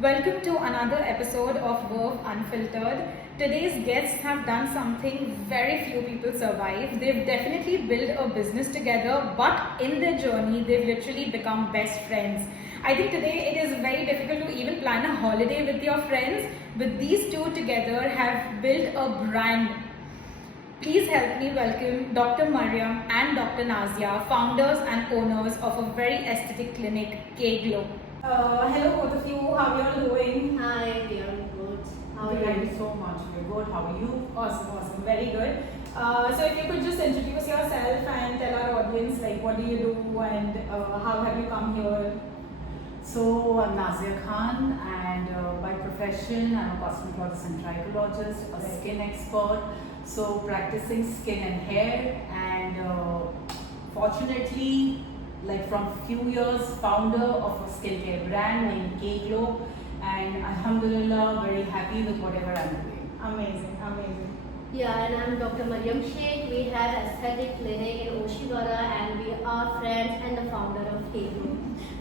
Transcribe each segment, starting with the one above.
Welcome to another episode of Verve Unfiltered. Today's guests have done something very few people survive. They've definitely built a business together, but in their journey, they've literally become best friends. I think today it is very difficult to even plan a holiday with your friends, but these two together have built a brand. Please help me welcome Dr. Mariam and Dr. Nazia, founders and owners of a very aesthetic clinic, K-Glow. Hello both of you, how are you all doing? Hi, we are good. How are Thank you? you so much. We're good. How are you? Awesome, very good. So if you could just introduce yourself and tell our audience like what do you do and how have you come here? So, I'm Nazia Khan, and by profession, I'm a cosmetologist and trichologist, a Right. skin expert. So, practicing skin and hair, and fortunately, like from few years, founder of a skincare brand named K-Glow, and Alhamdulillah, very happy with whatever I'm doing. Amazing. Yeah, and I'm Dr. Mariam Sheikh. We have aesthetic clinic in Oshiwara and we are friends and the founder of K-Glow.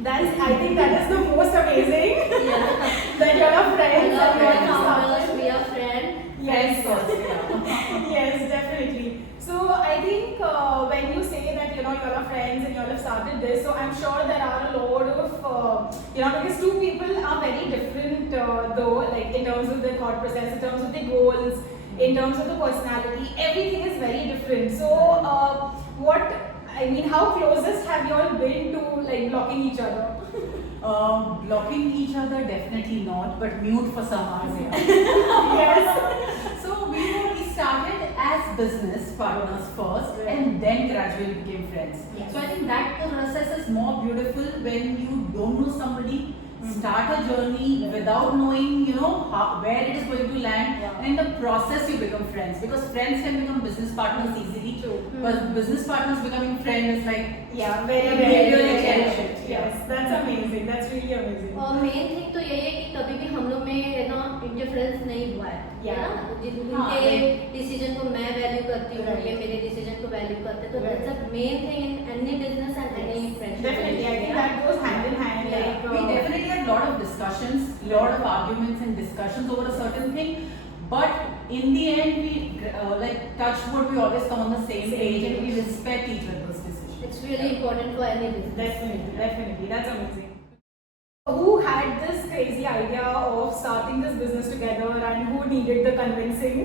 I think that is the most amazing. Yeah. That you're a We friend. are and you're founders, we are friends. Yes, Friends first, yeah. yes, definitely. So I think when you say that you're all friends and you all have started this, so I'm sure there are a lot of because two people are very different though, like in terms of the thought process, in terms of the goals, in terms of the personality, everything is very different. So how closest have you all been to like blocking each other? Blocking each other, definitely not, but mute for some hours, yeah. Yes. So we started as business partners first, Right. and then gradually became friends. Yes. So I think that process is more beautiful when you don't know somebody, start a journey without knowing, where it is going to land, Yeah. and in the process you become friends, because friends can become business partners easily. True. But business partners becoming friends is like, Yeah, very, We very, really very cherish good. it. Yes, that's amazing. That's really amazing. और main thing तो यही है कि कभी भी हम लोग में ना इंटरफेरेंस नहीं हुआ है Yeah. ना हाँ, उनके right. डिसीजन को मैं वैल्यू करती हूँ Right. ये मेरे डिसीजन को वैल्यू करते हैं तो Right. That's a main thing in any business and any friendship Definitely, I think that goes hand in hand. Yeah. Like, we definitely had a lot of discussions, lot of arguments and discussions over a certain thing, but in the end we touch wood, we always come on the same Same page and we page. respect each other's decisions. It's really important for any business Definitely, that's amazing. Who had this crazy idea of starting this business together and who needed the convincing?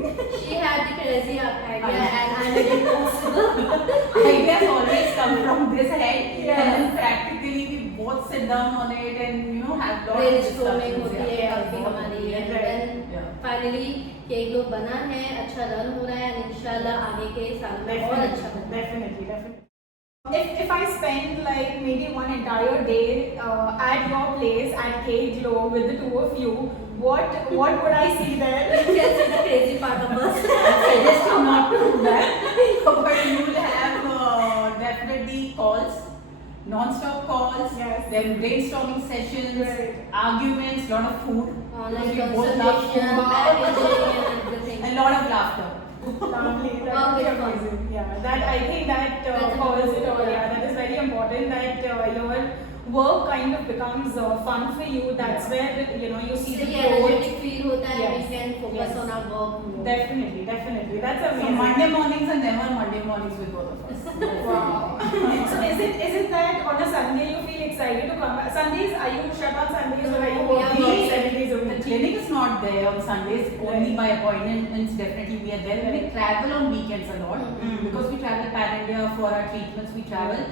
She had the crazy idea and I made it possible. Ideas always come from this head, Yeah. and then practically we both sit down on it and have lot of Brainstorming discussions. होती है काफी बहुत हमारी होती है. and then Yeah. finally K-Glow बना है अच्छा रन हो रहा है and इंशाल्लाह आगे के साल में और अच्छा बनेगा. Definitely. If I spend like maybe one entire day at your place at K-Glow with the two of you, what would I see there? You can see the crazy part of us. I suggest you not to do that, but you will have definitely calls, non-stop calls, Yes. then brainstorming sessions, Right. arguments, lot of food, Online because we both love consultation, food, packaging and everything. and lot of laughter. Lovely, that Oh, would be it's fun. amazing. Yeah, that I think that That's calls it important, all. Yeah, yeah. that is very important. That your work kind of becomes fun for you. That's where you see इससे the ये growth. energetic feel होता है. We Yes. can focus Yes. on our work more. Definitely. That's So amazing. Monday mornings are never Monday mornings with both of us. Wow. So is it that on a Sunday you feel excited to come? Sundays, are you shut on Sundays or are you No, we are working working. 7 days a The week? clinic is not there on Sundays, only Right. by appointments. Definitely we are there. We travel on weekends a lot Mhm. because we travel pan India for our treatments. We travel,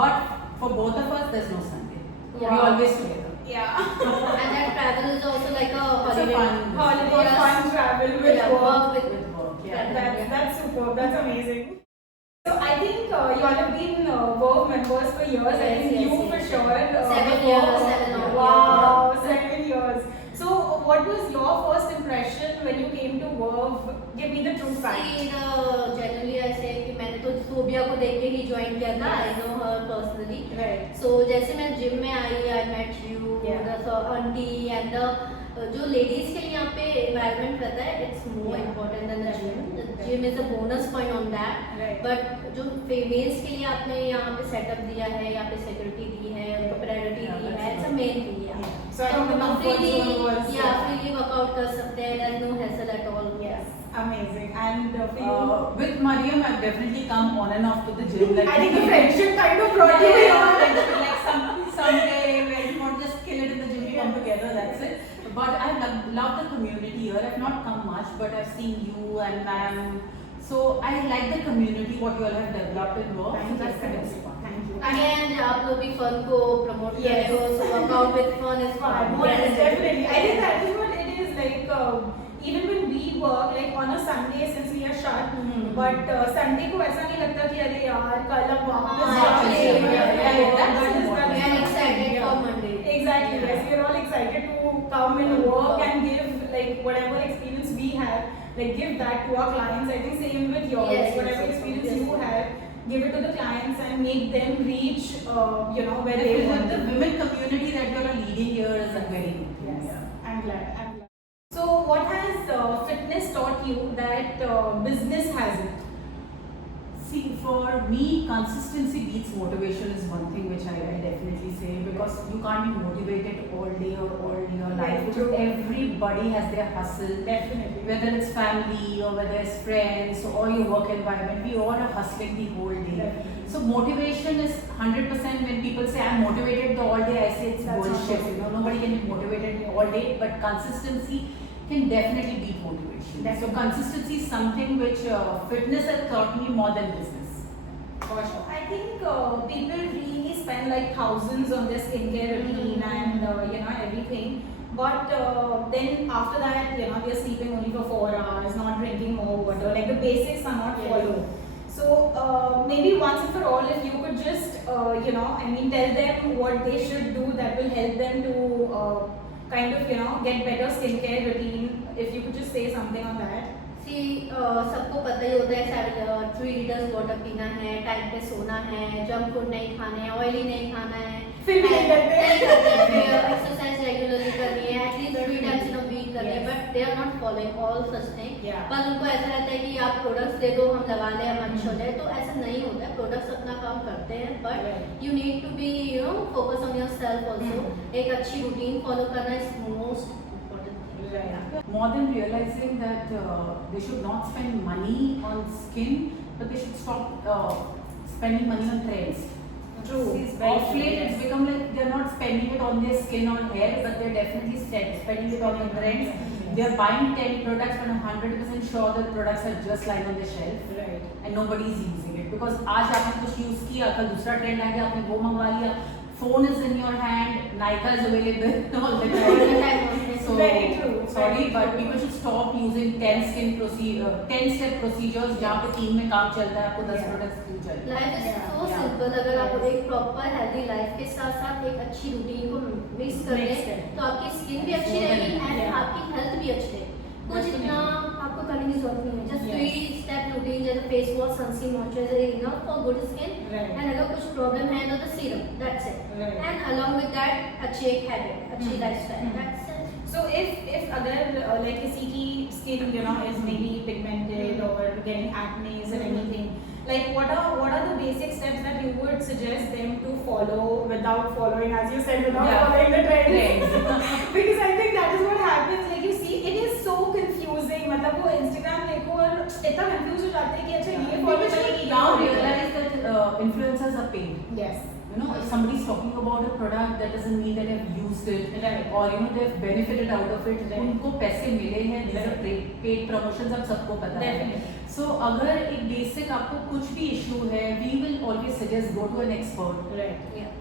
but for both of us, there's no Sunday. Yeah. We always together. Yeah. And that travel is also like a It's a holiday. fun- Holiday, For us. fun travel with Yeah, work. with With work, yeah. That's superb. That's amazing. So I think you all have been Verve members for years. I Yes, think yes, you yes. for sure. 7 before- years, 7 odd Wow, years. 7 years. So what was your first impression when you came to Verve? Give me the true fact. See, generally I say कि मैंने तो सोबिया को देख के ही join किया था. I know her personally. Right. So जैसे मैं जिम में आई, I met you Yeah. the auntie and the जो लेडीज के लिए यहाँ पे environment रहता है, it's more Yeah. important than the gym. The Right. gym is a bonus point on that. Right. But जो females के लिए आपने यहाँ पे setup दिया है, यहाँ पे security दी है, उनको priority Yeah, दी that's है, it's a right. main thing. Yeah. So I think the हम comfort freely, zone was yeah, freely workout कर सकते हैं, there's no hassle at all. Yes, amazing. And for you, With Mariam, I've definitely come on and off to the gym. Like I think the friendship kind of brought you Yeah, here. like someday where you want to just kill it in the gym, we come together, that's it. But I love the community here. I've not come much, but I've seen you and ma'am. So I like the community, what you all have developed in work. Thank So you. that's the best part. Thank you. And आप लोग भी fun को promote कर Yes. रहे हो, so workout with fun is fun. More Yes, energetic. definitely. I think that is what it is like. Even when we work, like on a Sunday, since we are shut, but Sunday को ऐसा नहीं लगता कि अरे यार कल अब वापस हाँ, जाके actually, yeah, that's that is important. We are excited for Monday. Exactly. Yes, we are all excited to come and work and give like whatever experience we have, like give that to our clients. I think same with yours. Yes, Like, whatever yes, experience yes. you have, give it to the clients and make them reach, where they The want to be. women community that you are leading here is a very good thing. Yes, Yeah. I'm glad. I'm glad. So, what has fitness taught you that business hasn't? See, for me, consistency beats motivation is one thing which I definitely say, because you can't be motivated all day or all your life. True. Because everybody has their hustle, Definitely. whether it's family or whether it's friends or your work environment. We all are hustling the whole day. Definitely. So motivation is 100%. When people say I'm motivated the all day, I say it's That's not bullshit. possible. You know, nobody can be motivated all day, but consistency can definitely beat motivation. Definitely. So consistency is something which fitness has taught me more than business. For sure. I think people really spend like thousands on their skincare routine and everything. But then after that, they're sleeping only for 4 hours, not drinking more water. Like the basics are not Yes. followed. So maybe once and for all, if you could just, tell them what they should do that will help them to get better skincare routine. If you could just say something on that. See, सबको पता ही होता है 3 liters water पीना है, time पे सोना है, junk food नहीं खाना है, ऑयली नहीं खाना है, फिर भी नहीं करते। एक्सरसाइज रेगुलरली करनी है, at least 3 times in a week करनी है, Yes. But they are not following all such thing. Yeah. पर उनको ऐसा रहता है कि आप प्रोडक्ट्स दे दो, हम लगा लें, हम अच्छे हो जाए. तो ऐसा नहीं होता है, प्रोडक्ट्स अपना काम करते हैं, but Right. You need to be focus on yourself also. एक अच्छी रूटीन फॉलो करना is most important. More than realizing that they should not spend money on skin, but they should stop spending money on trends. True. See, of late it's become like they're not spending it on their skin or hair, but they're definitely spending it on the trends. They're buying 10 products, but I'm 100% sure that products are just lying on the shelf Right. and nobody is using it. Because आज आपने कुछ use किया, कल दूसरा trend आ गया, आपने वो मंगवा लिया. Phone is in your hand, Nykaa is available all the time. So Very true. sorry, Very but true. people should stop using 10 step procedures जहाँ पे 3 में काम चल रहा है, आपको 10 Yeah. products क्यों चाहिए? Life is Yeah. So Yeah. Simple. अगर आप एक प्रॉपर हेल्दी लाइफ के साथ साथ एक अच्छी रूटीन को मिक्स कर Mix लें, करें. तो आपकी स्किन भी अच्छी More than रहेगी enough. And Yeah. आपकी हेल्थ भी अच्छी रहेगी. कुछ Definitely. इतना आपको करने की जरूरत नहीं है. Just Yes. 3 स्टेप रूटीन, जैसे face wash, sunscreen, moisturiser enough for good skin. Right. And अगर कुछ प्रॉब्लम है तो the serum, that's it. Right. And along with that अच्छी एक हैबिट, अच्छी lifestyle, that's it. So if अगर like किसी की skin is maybe pigmented or getting acne or anything, like what are the basic steps that you would suggest them to follow without following, as you said, without Yeah. following the trends? Trends. Because I think that is what happens. Like you see, it is so confusing. मतलब वो Instagram देखो और इतना confused हो जाते हैं कि अच्छा ये follow People करेंगे, should ये now follow realize that influencers are paid. करेंगे. Yes. You know, if somebody is talking about a product, that doesn't mean that they've used it, Right. or they've benefited out of it. Right. उनको पैसे मिले हैं, these are Right. paid promotions, अब सबको पता है. Definitely. So अगर एक basic आपको कुछ भी issue है, we will always suggest go to an expert. Right.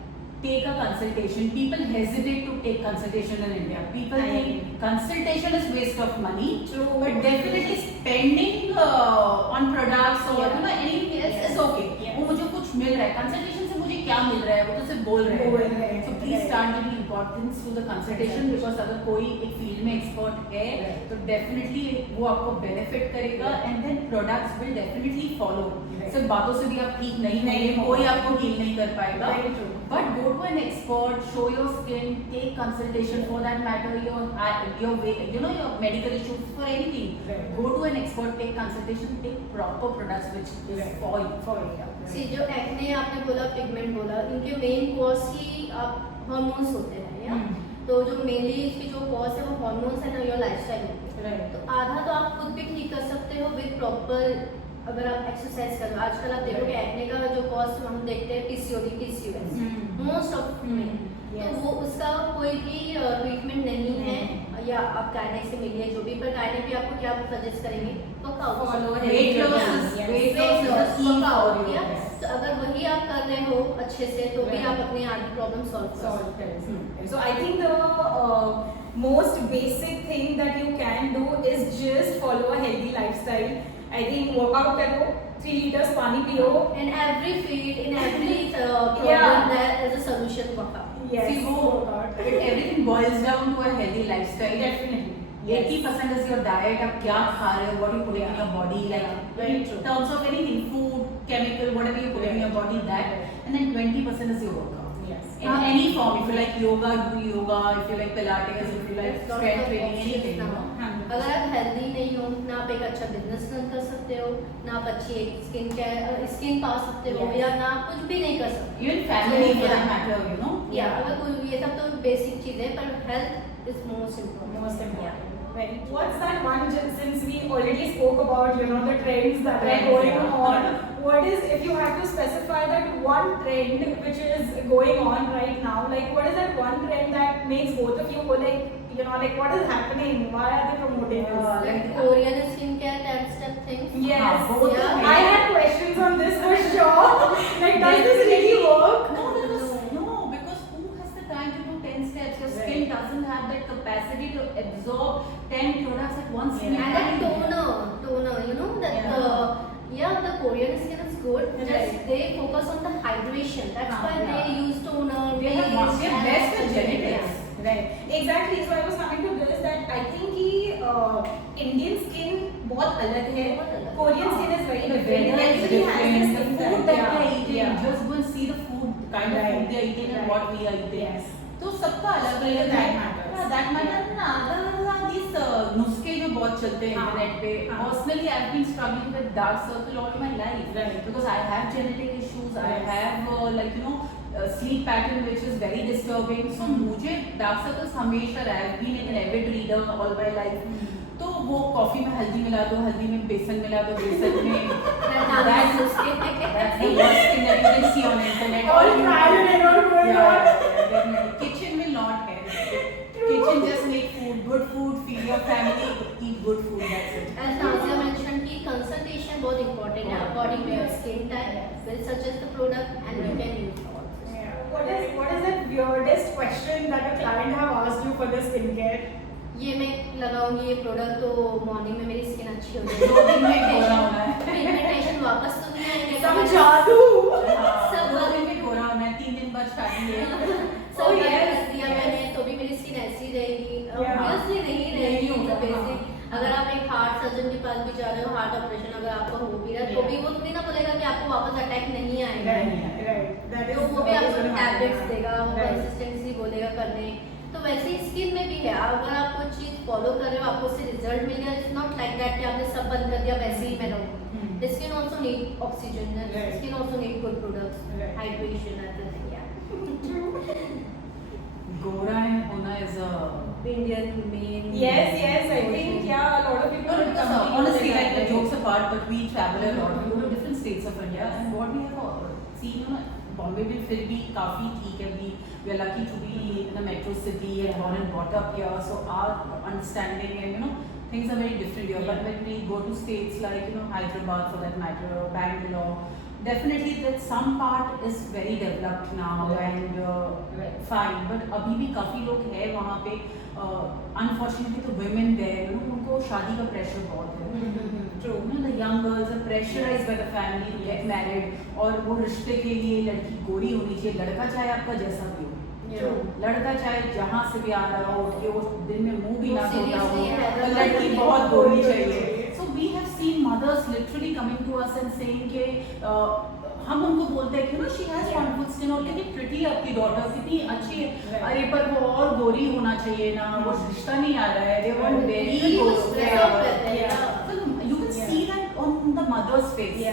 Take a consultation. People hesitate to take consultation in India. People I think agree. consultation is waste of money. True. But definitely spending on products or Yeah. anything else Yes. is okay. Yes. वो मुझे कुछ मिल रहा है. Consultation से मुझे क्या मिल रहा है? वो तो सिर्फ बोल रहे बोल रहे हैं. हैं. So please Right. start getting importance to the consultation, because अगर कोई एक फील्ड में एक्सपर्ट है तो डेफिनेटली वो आपको बेनिफिट करेगा, and then products will definitely follow. सिर्फ बातों से भी आप ठीक नहीं होंगे, कोई आपको हील नहीं कर पाएगा, but go to an expert, show your skin, take consultation for that matter, your medical issues, for anything. Go to an expert, take consultation, take proper products which is for you. See, जो acne आपने बोला, pigment बोला, इनके main cause he hormones होते हैं, या तो जो मेनली इसकी जो कॉज है वो हार्मोन्स है ना, योर लाइफस्टाइल होती है। तो आधा तो आप खुद भी ठीक कर सकते हो विद प्रॉपर, अगर आप एक्सरसाइज करो। आजकल आप देखोगे एक्ने का जो कॉज हम देखते हैं पीसीओडी, पीसीओएस, मोस्ट ऑफ तो वो उसका कोई भी ट्रीटमेंट नहीं है, या आप गायनेक से मिलिए जो भी, पर गायनेक भी आपको क्या सजेस्ट करेंगे, तो अगर वही आप कर रहे हो अच्छे से तो भी आप अपनी आगे प्रॉब्लम सॉल्व कर सकते हो। So I think the most basic thing that you can do is just follow a healthy lifestyle. I think workout करो, 3 liters पानी पियो. In every field, in every problem, there is a solution for that. Yes. See, everything boils down to a healthy lifestyle. Definitely. 80% is your diet. आप क्या खा रहे हो, what you putting in your body, like in terms of anything, food, chemical, whatever you put in your body, that, and then 20% is your workout. Yes. In any form, if you like yoga, do yoga. If you like Pilates, if you like strength training, anything. अगर आप healthy नहीं हो ना, आप एक अच्छा business run कर सकते हो, ना आप अच्छी एक स्किन पा सकते हो, या ना कुछ भी नहीं कर सकते। Even family for that matter, you know. या अगर कोई, ये सब तो बेसिक चीजें, पर health is most important. Most important. Right. What's that one, since we already spoke about, the trends that are going on, what is, if you have to specify that one trend which is going on right now, like what is that one trend that makes both of you go like, like what is happening? Why are they promoting this? Like Korean skincare 10-step things. Yes. both Yeah. I had questions on this for sure. Like, does this really work? No, because who has the time to do 10 steps? Your skin doesn't have that capacity to absorb 10 products at once. And a toner, that the Korean skin is good. Just they focus on the hydration. That's why they use toner. They have best with genetics. Right. Exactly. So I was coming to this that I think Indian skin बहुत अलग है. Korean skin is very different. Everybody has this The skin food type. that they're eating, Yeah. just go and see the food, kind of food they're eating and what we are eating. Yes. तो सबका अलग अलग That है. matters. Yeah, that matters. ना other these नुस्खे जो बहुत चलते हैं इंटरनेट पे. Personally, I've been struggling with dark circle all my life. Right. Because I have genetic issues. I Yes. have sleep pattern which is very disturbing. So मुझे dark circles हमेशा रहा है. I've been an avid reader all my life. तो वो coffee में हल्दी मिला दो, हल्दी में बेसन मिला दो, बेसन में that's the worst thing that you can see on internet. All trial and error going on. Definitely. Kitchen will not help. Kitchen just make food, good food, feed your family, eat good food. That's it. As Nazia mentioned, कि consultation बहुत important है according to your skin type. Will suggest the product and you can use all. Yeah. What is that weirdest question that a client have asked you for the skincare? ये मैं लगाऊंगी ये product तो morning में मेरी skin अच्छी हो जाएगी। 2 दिन में गोरा होना है। पिगमेंटेशन वापस तो नहीं आएंगे। Some जादू. सब 2 दिन में गोरा होना है, 3 दिन बाद स्टार्टिंग है। सब कर दिया मैंने तो भी मेरी स्किन ऐसी रहेगी। ऑब्वियसली नहीं रहेगी तो बेसिक। अगर आप एक हार्ट सर्जन के पास भी जा रहे हो, हार्ट ऑपरेशन अगर आपका हो भी रहा है तो भी वो थोड़ी ना बोलेगा कि आपको वापस अटैक नहीं आएगा। तो वो भी आपको टैबलेट्स देगा, वो कंसिस्टेंसी बोलेगा करने। तो वैसे ही स्किन में भी है, अगर आप कोई चीज फॉलो कर रहे हो आपको उससे रिजल्ट मिल गया, इट्स नॉट लाइक दैट कि आपने सब बंद कर दिया वैसे ही मैं रहूँ। The skin also need oxygen, skin also need good products, hydration, everything. गोरा होना is a Indian main. Yes, I think a lot of people. No, because honestly, like the jokes apart, but we travel a lot. We go to different states of India, and what we have seen, Bombay में फिर भी काफी ठीक है. We are lucky to be in a metro city and born and brought up here, so our understanding and things are very different here. But when we go to states like Hyderabad for that matter, Bangalore, definitely that some part is very developed now and fine. But अभी भी काफी लोग हैं वहाँ पे. Unfortunately, the women there, उनको शादी का pressure बहुत है. True. The young girls are pressurized by the family to get married, और वो रिश्ते के लिए लड़की गोरी होनी चाहिए, लड़का चाहे आपका जैसा भी हो. लड़का चाहे जहाँ से भी आ रहा हो कि वो दिन में मुंह भी वो ना धोता हो, seriously है, तो लड़की बहुत गोरी चाहिए. So we have seen mothers literally coming to us and saying कि हम उनको बोलते हैं कि ना she has wonderful skin और कितनी pretty है आपकी daughter, कितनी अच्छी है. अरे पर वो और गोरी होना चाहिए ना, वो रिश्ता नहीं आ रहा है. They want very Usually वो good. stress out करते हैं. So you can see that on the mother's face.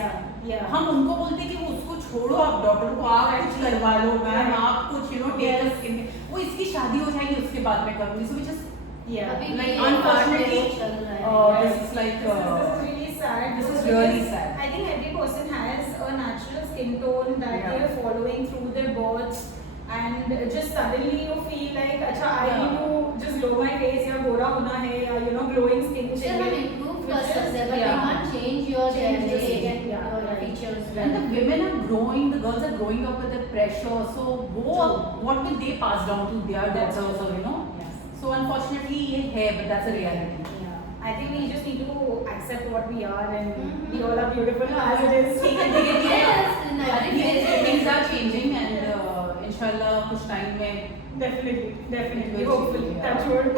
हम उनको बोलते हैं कि वो उसको छोड़ो, आप डॉक्टर को आप कुछ करवा लो मैम, आप कुछ टेक स्किन, वो इसकी शादी हो जाएगी उसके बाद में करूंगी. So we just अभी like ये unfortunately part में चल रहा है. this is like This is really sad. this is because really sad. I think every person has a natural skin tone that Yeah. they are following through their births, and just suddenly you feel like, अच्छा, I need to just glow my face या गोरा होना है या glowing skin Sir, हम चाहिए. improve Which कर is- सकते हैं, but we yeah. can't change your Change your genetic skin, and yeah, your right. features. And the women are growing, the girls are growing up with the pressure. So वो what will they pass down to their daughters or Yes. So unfortunately ये है, but that's a reality. I think we just need to accept what we are, and Mhm. we all are beautiful as it is. ठीक है, ठीक है, ठीक है. Yes, in every Yes, phase. things are changing and inshallah कुछ time में Definitely, It will hopefully, change, touch wood.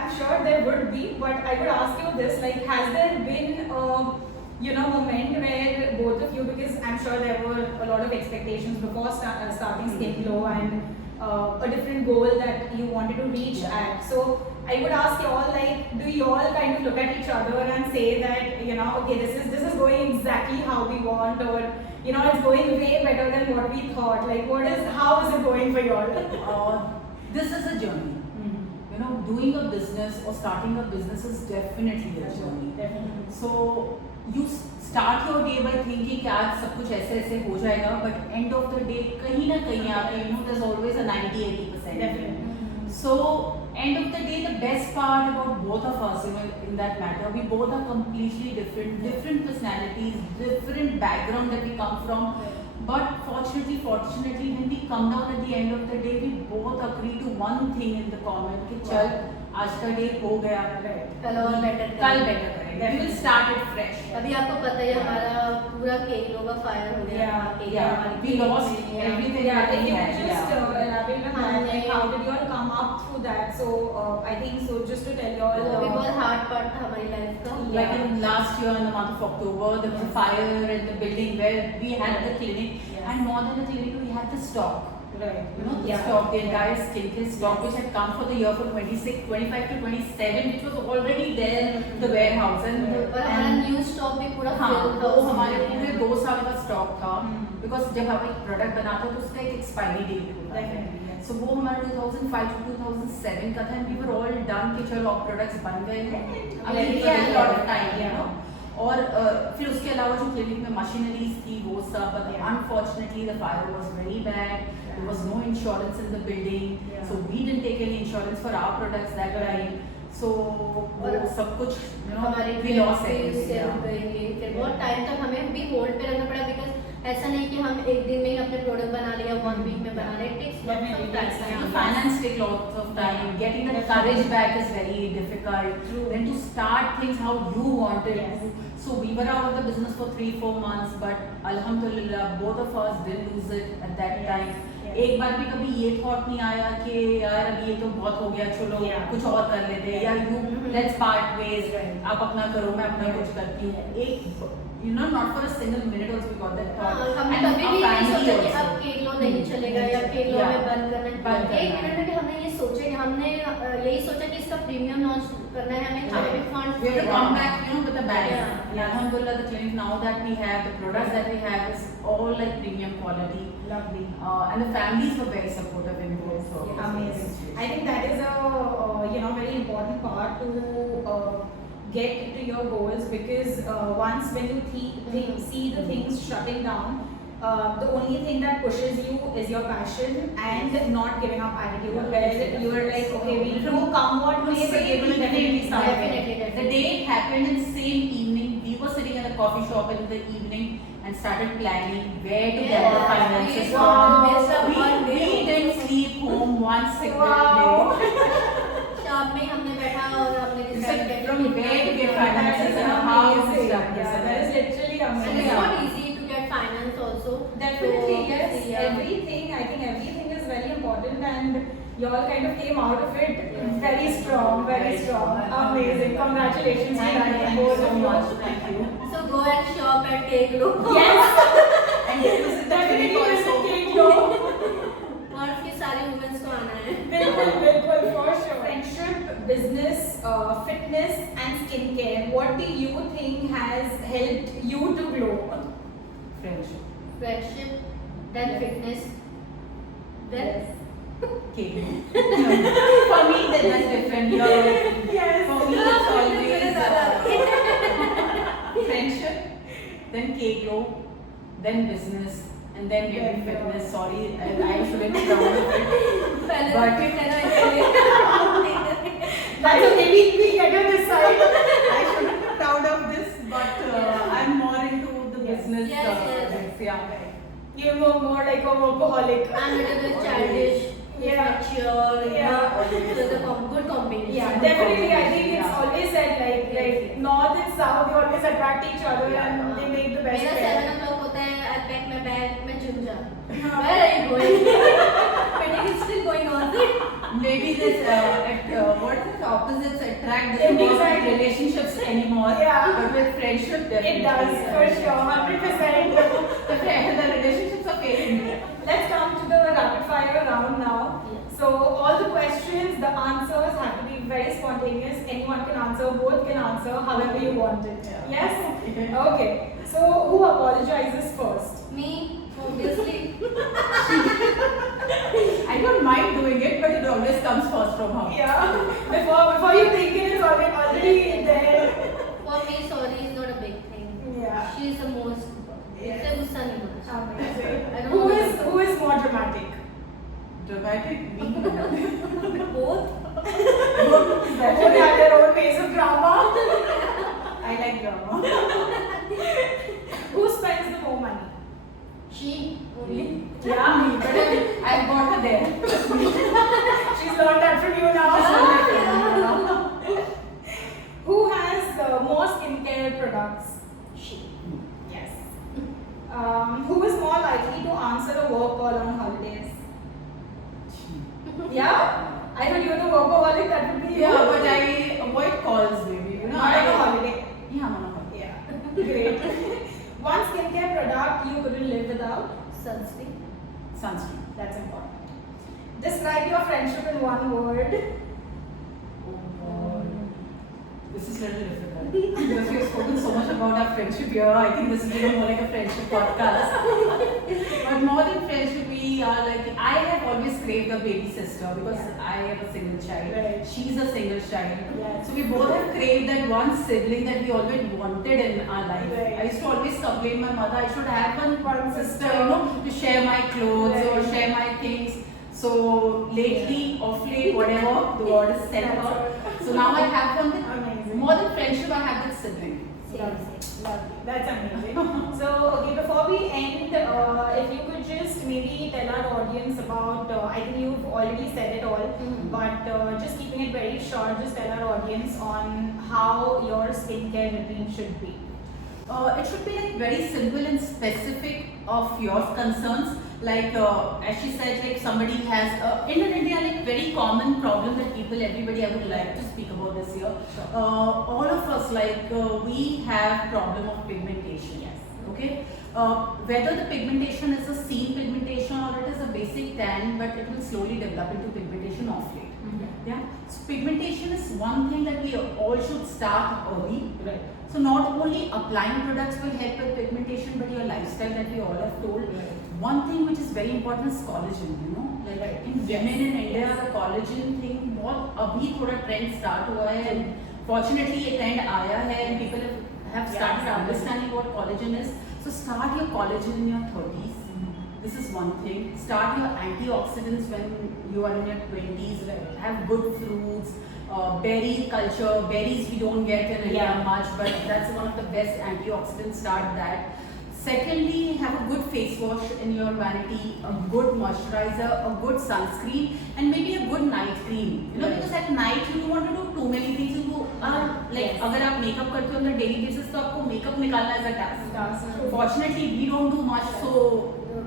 I'm sure there would be, but I would ask you this: like, has there been a moment where both of you, because I'm sure there were a lot of expectations before starting Skin Glow, and a different goal that you wanted to reach at. So I would ask you all, like, do you all kind of look at each other and say that, okay, this is going exactly how we want, or it's going way better than what we thought. Like, how is it going for you all? This is a journey. Doing a business or starting a business is definitely a journey. Definitely. So you start your day by thinking कि आज सब कुछ ऐसे ऐसे हो जाएगा, but end of the day कहीं ना कहीं आके there's always a 90-80%. Definitely. So end of the day, the best part about both of us, in that matter, we both are completely different personalities, different background that we come from. But fortunately, when we come down at the end of the day, we both agree to one thing in the common कि चल आज का day हो गया, कल और better कल करेंगे. better करेंगे. We will start it fresh. अभी आपको पता है हमारा पूरा केक का फायर हो गया. Yeah, cake yeah. हमारी We केक lost में लिया. everything. Yeah, if you Yeah, could just yeah. elaborate on that, like how did you all come up through that? So I think so. Just to tell you all, वो भी बहुत hard part था हमारी life का. Like in last year in the month of October, the fire in the building where we had the clinic, Yes. and more than the clinic, we had the stock. right, The stock, the entire skincare stock, which had come for the year for 26, 25 to 27, which was already there in the warehouse. And, और हमारा and new stock भी पूरा हाँ, fill था वो उसमें. हमारे पूरे 2 साल का स्टॉक था. बिकॉज जब हम एक प्रोडक्ट बनाते हैं तो उसका एक एक्सपायरी डेट होता है. Definitely, yes. सो वो हमारा 2005 to 2007 का था, and we were all done कि चलो अब प्रोडक्ट्स बन गए हैं. Ready अभी for है the lot of product, time, yeah. और फिर उसके अलावा जो क्लिनिक में मशीनरीज थी वो सब, Yeah. Unfortunately the fire was very bad. There was no insurance in the building, Yeah. so we didn't take any insurance for our products that Right. time. So वो और सब कुछ हमारी we lost भी everything. उससे Yeah. रुक गई. फिर बहुत टाइम तक हमें भी होल्ड पे रखना पड़ा, बिकॉज ऐसा नहीं कि हम एक दिन में ही अपने प्रोडक्ट बना लिया, 1 वीक में bana rahe. It takes lots Definitely, of takes time. The finance take lots of time. Getting the Definitely. courage back is very difficult. True. Then to start things how you wanted Yes. to. So we were out of the business for 3-4 months, but Alhamdulillah, both of us didn't lose it at that Yes. time. Yes. एक बार भी कभी ये thought नहीं आया कि यार अभी ये तो बहुत हो गया, चलो Yeah. कुछ और कर लेते हैं, या let's part ways. Right. आप अपना करो, मैं अपना Right. कुछ करती हूँ. एक not for a single minute also we got that thought. हाँ, हमने And कभी our भी नहीं family सोचा कि also. अब केक लो नहीं चलेगा या केक लो Yeah. में बंद करना है. बंद एक करना है. मिनट में कि हमने ये सोचा कि हमने यही सोचा कि इसका प्रीमियम लॉन्च करना है, हमें हाँ. चाहिए fund. We have to come back, with a bang. Yeah. And Alhamdulillah, the clinic now that we have, the products that we have is all like premium quality. lovely. And the families were very supportive in both. So Amazing. I think that is a very important part to get to your goals, because once when you see the things shutting down, the only thing that pushes you is your passion and not giving up attitude, where you are like, okay, we'll do come what may, but we will definitely start again. Definitely. the day it happened in the same evening, we were sitting in a coffee shop in the evening and started planning where to get the Yes, finances we from. missed out one We day. didn't sleep home one single Wow. day. शाम में हमने बैठा और हमने We decide said किया from कि where to get कितना finances That is and how to amazing. start this. Yeah, that is literally And amazing. it's not easy to get finance also. Definitely, So, yes. yeah. Everything, I think everything is very important. important, and you all kind of came out of it very strong, very strong. Amazing. Congratulations to Thank that, you both so of you. much. Thank you. So go and shop at Cake Glow. Yes, And you visit the definitely clinic visit also. Cake Glow. और फिर सारे women's को आना है. बिल्कुल, for sure. Friendship, business, fitness, and skincare. What do you think has helped you to glow? Friendship. Friendship, then fitness, then Okay. For me, that's different. Yes. For me, it's always friendship, then Cake Glow, then business, and then maybe fitness. Sorry, I shouldn't be proud of it. पहले But- fit है ना इसलिए. That's okay. We get to decide. I shouldn't be proud of this, but I'm more into the Yes. business. Yes, yes. things, yeah. You were more like a workaholic. I'm a little bit childish, Yeah. mature, Yeah. so the good combination. Yeah, definitely. I think it's Yeah. always said like north and south, they always attract each other and they make the best मेरा pair. 7 o'clock होता है, I pack my bag, मैं gym जा. हाँ. Where are you going? Fitting is still going on. Maybe this what is the opposites attract doesn't work with Exactly. relationships anymore. Yeah. But with friendship, definitely. It does for sure, 100%. The relationships are failing. Let's come to the rapid fire round now. Yes. So all the questions, the answers have to be very spontaneous. Anyone can answer, both can answer however you want it. Yeah. Yes? Okay. Okay. So who apologizes first? Me, obviously. I don't mind doing it, but it always comes first from her. Yeah. Before you think it is already there. For me, sorry is not a big thing. Yeah. She is the most. Yes. इससे गुस्सा नहीं होना. Amazing. I don't Who know. is more dramatic? Dramatic, me. Both. Both have their own pace of drama. I like drama. Who spends the more money? She only. Yeah, me. But I got her there. she's learned that from you now. Who has more skincare products? She. Yes. Who is more likely to answer a work call on holidays? Yeah? I thought you were the workaholic, that would be you. Yeah, but I avoid calls, baby. You know, Not on a holiday. Yeah, I'm on a holiday. Yeah. Great. One skincare product you couldn't live without? Sunscreen. Sunscreen. That's important. Describe your friendship in one word. Oh, this is a little difficult because we have spoken so much about our friendship here. I think this is even more like a friendship podcast. But more than friendship, we are like, I have always craved a baby sister because Yeah. I am a single child. Right. She's a single child. Yes. So we both have craved that one sibling that we always wanted in our life. Right. I used to always complain my mother, I should have one sister, sister. you know, to share my clothes or Right. share my things. So lately, off late, whatever the word is said That's about. all. So now I have one with Amazing. more than friendship, I have that sibling. Lovely. Lovely. That's amazing. So, okay, before we end, if you could just maybe tell our audience about, I think you've already said it all, Mhm. but just keeping it very short, just tell our audience on how your skincare routine should be. It should be like very simple and specific of your concerns. Like as she said, like somebody has in India, like very common problem that people, everybody, I would like to speak about this here. All of us, like we have problem of pigmentation. Yes. Okay. Whether the pigmentation is a seam pigmentation or it is a basic tan, but it will slowly develop into pigmentation off late. Yeah. So pigmentation is one thing that we all should start early. Right. So not only applying products will help with pigmentation, but your lifestyle that we all have told. Right. One thing which is very important is collagen. You know, like Right. in women in India, the collagen thing बहुत अभी थोड़ा trend start हुआ है and fortunately ये trend आया है and people have started Yeah. understanding what collagen is. So start your collagen in your 30s. This is one thing. Start your antioxidants when you are in your 20s. Right. Have good fruits. Berry culture. Berries we don't get in India Yeah. much, but that's one of the best antioxidants. Start that. Secondly, have a good face wash in your vanity, a good moisturizer, a good sunscreen, and maybe a good night cream. You know, Right. because at night you don't want to do too many things. You are like, Yes. अगर आप makeup करते हो on a daily basis, तो आपको makeup निकालना is a task. Task. Fortunately, we don't do much, so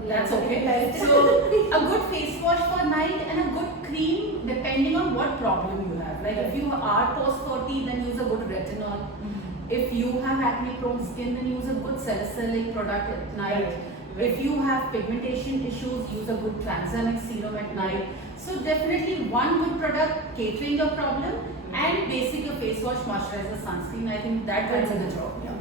That's okay. So a good face wash for night and a good cream depending on what problem you have. Like if you are post-40, then use a good retinol. If you have acne-prone skin, then use a good salicylic product at night. If you have pigmentation issues, use a good tranexamic serum at night. So definitely one good product catering your problem and basic your face wash, moisturizer, sunscreen. I think that does the job. Yeah.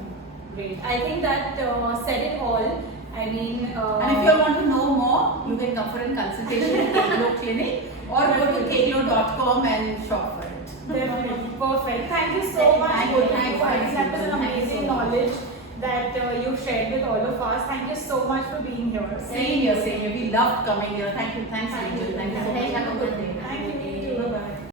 Great. I think that said it all. I mean, And if you want to know more, you can come for a consultation at Keglo Clinic or go to keglo.com and shop for it. definitely perfect. Thank you so much. Thank you. both of Thank you. I think that was an Thank you so amazing much. knowledge that you shared with all of us. Thank you so much for being here. Same here, same here. We loved coming here. Thank you. Thanks, Angel. Thank you so much. Have a good day. Thank you. Bye bye.